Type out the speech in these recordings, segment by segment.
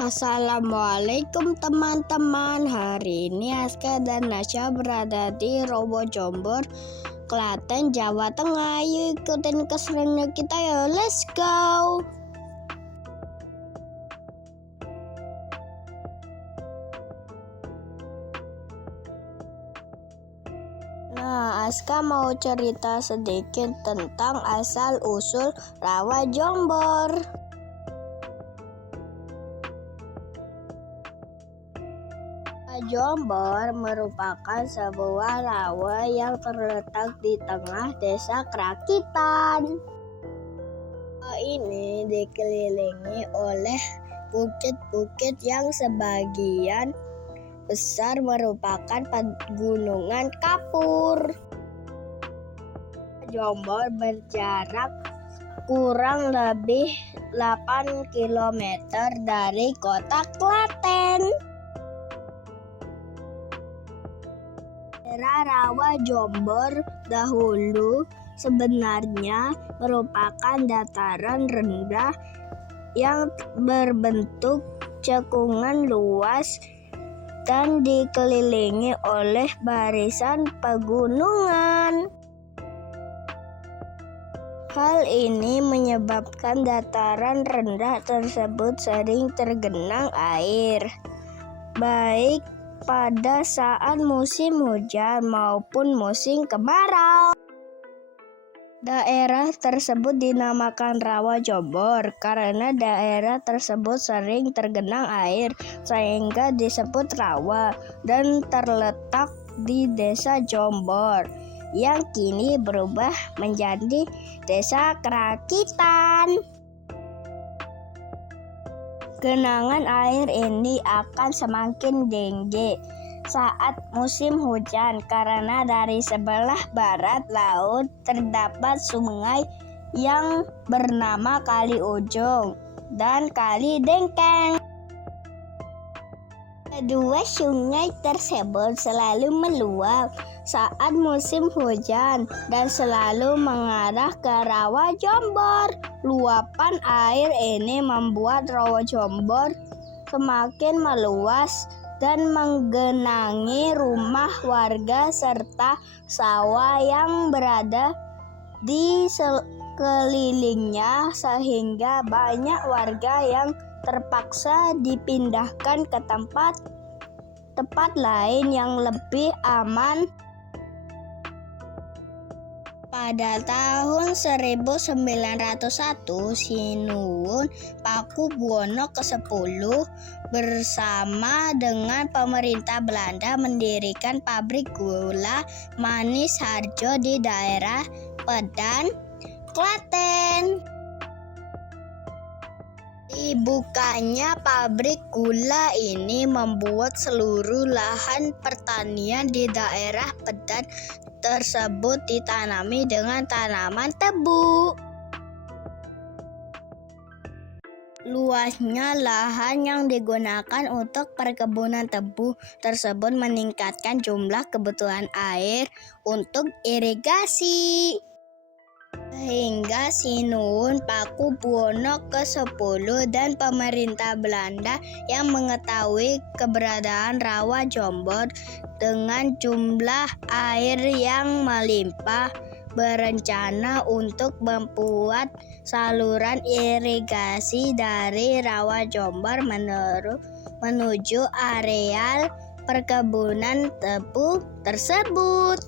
Assalamualaikum teman-teman. Hari ini Aska dan Nasya berada di Rowo Jombor, Klaten, Jawa Tengah. Yuk ikutin keseruannya kita ya. Let's go. Nah, Aska mau cerita sedikit tentang asal-usul Rawa Jombor. Jombor merupakan sebuah rawa yang terletak di tengah desa Krakitan. Rawa ini dikelilingi oleh bukit-bukit yang sebagian besar merupakan pegunungan kapur. Jombor berjarak kurang lebih 8 km dari kota Klaten. Daerah Rawa Jombor dahulu sebenarnya merupakan dataran rendah yang berbentuk cekungan luas dan dikelilingi oleh barisan pegunungan. Hal ini menyebabkan dataran rendah tersebut sering tergenang air, baik pada saat musim hujan maupun musim kemarau. Daerah tersebut dinamakan Rawa Jombor karena daerah tersebut sering tergenang air sehingga disebut rawa, dan terletak di Desa Jombor yang kini berubah menjadi Desa Krakitan. Genangan air ini akan semakin tinggi saat musim hujan karena dari sebelah barat laut terdapat sungai yang bernama Kali Ujung dan Kali Dengkeng. Kedua sungai tersebut selalu meluap saat musim hujan dan selalu mengarah ke Rawa Jombor. Luapan air ini membuat Rawa Jombor semakin meluas dan menggenangi rumah warga serta sawah yang berada di sekelilingnya, sehingga banyak warga yang terpaksa dipindahkan ke tempat lain yang lebih aman. Pada tahun 1901, Sinuwun Pakubuwono ke-10 bersama dengan pemerintah Belanda mendirikan pabrik gula manis Harjo di daerah Pedan, Klaten. Dibukanya pabrik gula ini membuat seluruh lahan pertanian di daerah Pedan tersebut ditanami dengan tanaman tebu. Luasnya lahan yang digunakan untuk perkebunan tebu tersebut meningkatkan jumlah kebutuhan air untuk irigasi. Sehingga Sinuwun Pakubuwono ke-10 dan pemerintah Belanda yang mengetahui keberadaan Rawa Jombor dengan jumlah air yang melimpah berencana untuk membuat saluran irigasi dari Rawa Jombor menuju areal perkebunan tebu tersebut.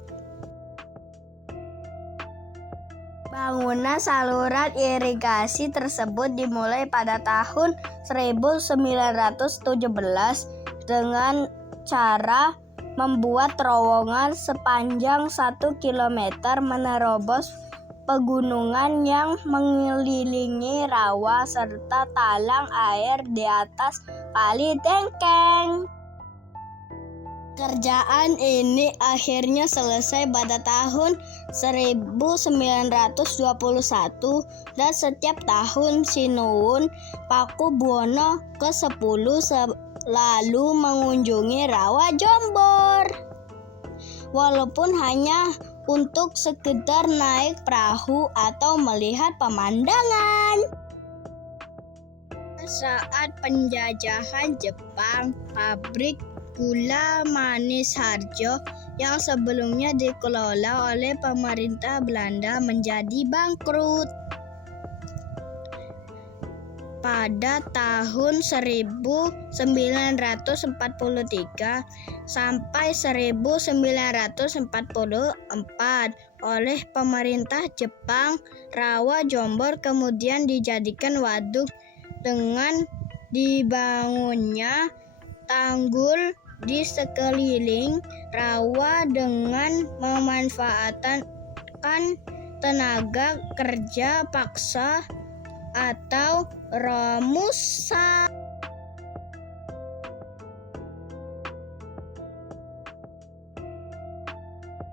Bangunan saluran irigasi tersebut dimulai pada tahun 1917 dengan cara membuat terowongan sepanjang 1 km menerobos pegunungan yang mengelilingi rawa serta talang air di atas Kali Dengkeng. Kerjaan ini akhirnya selesai pada tahun 1921 dan setiap tahun Sinuwun Pakubuwono ke-10 lalu mengunjungi Rawa Jombor. Walaupun hanya untuk sekedar naik perahu atau melihat pemandangan. Saat penjajahan Jepang, pabrik gula manis Harjo yang sebelumnya dikelola oleh pemerintah Belanda menjadi bangkrut. Pada tahun 1943 sampai 1944 oleh pemerintah Jepang, Rawa Jombor kemudian dijadikan waduk dengan dibangunnya tanggul di sekeliling rawa dengan memanfaatkan tenaga kerja paksa atau romusa.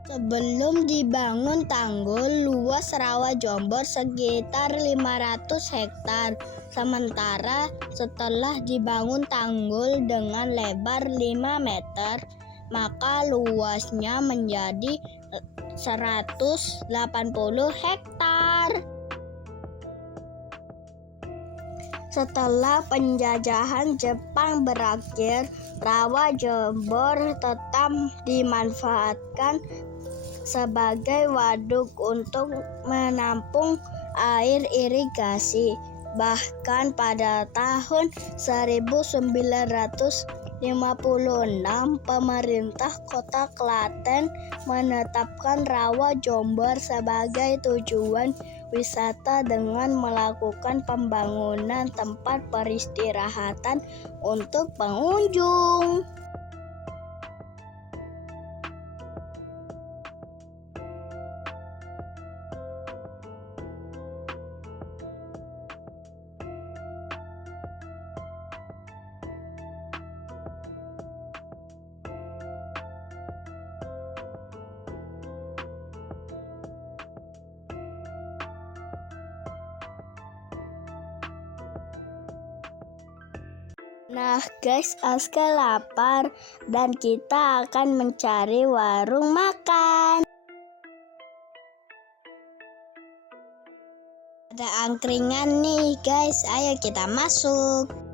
Sebelum dibangun tanggul, luas Rawa Jombor sekitar 500 hektar. Sementara setelah dibangun tanggul dengan lebar 5 meter, maka luasnya menjadi 180 hektar. Setelah penjajahan Jepang berakhir, Rawa Jombor tetap dimanfaatkan sebagai waduk untuk menampung air irigasi. Bahkan pada tahun 1956, pemerintah Kota Klaten menetapkan Rawa Jombor sebagai tujuan wisata dengan melakukan pembangunan tempat peristirahatan untuk pengunjung. Nah guys, Aska lapar dan kita akan mencari warung makan. Ada angkringan nih guys, ayo kita masuk.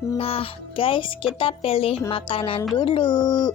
Nah guys, kita pilih makanan dulu.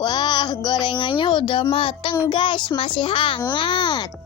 Wah, gorengannya udah mateng guys, masih hangat.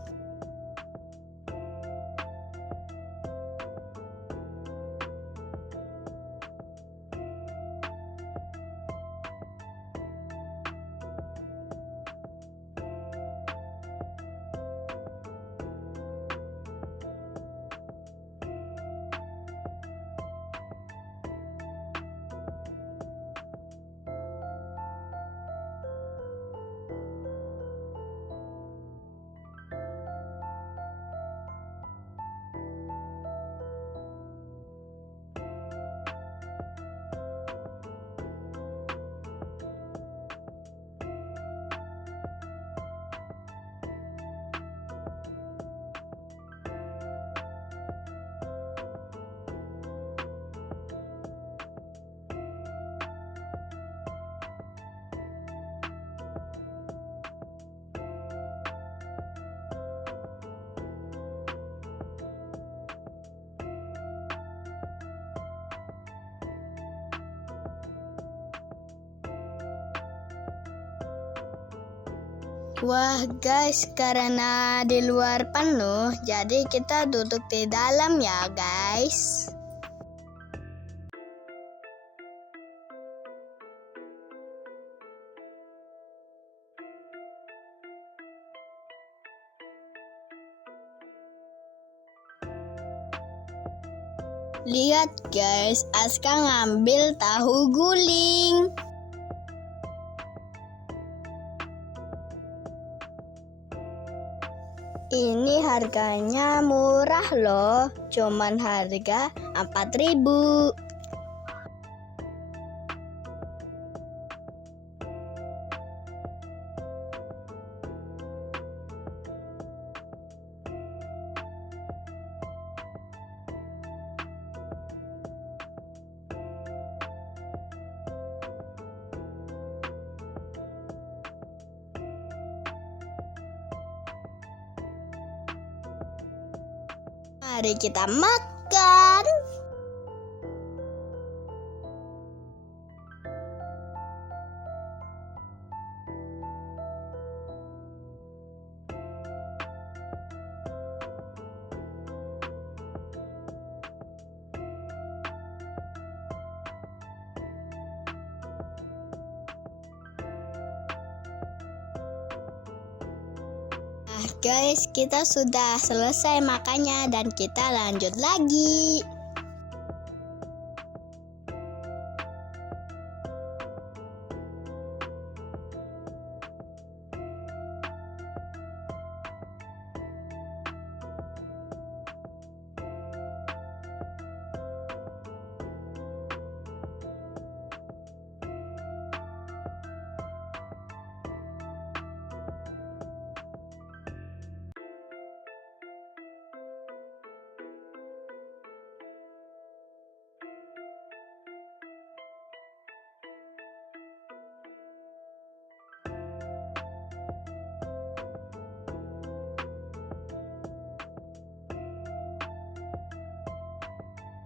Wah guys, karena di luar penuh, jadi kita duduk di dalam ya guys. Lihat guys, Aska ngambil tahu guling. Ini harganya murah loh, cuman harga 4.000. Mari kita makan. Nah guys, kita sudah selesai makannya dan kita lanjut lagi.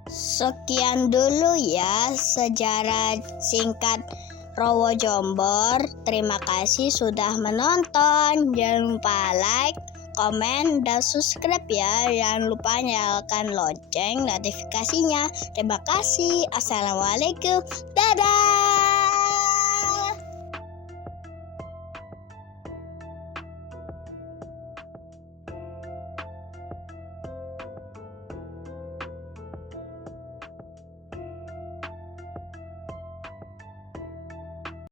Sekian dulu ya sejarah singkat Rowo Jombor. Terima kasih sudah menonton. Jangan lupa like, komen, dan subscribe ya. Jangan lupa nyalakan lonceng notifikasinya. Terima kasih. Assalamualaikum. Dadah.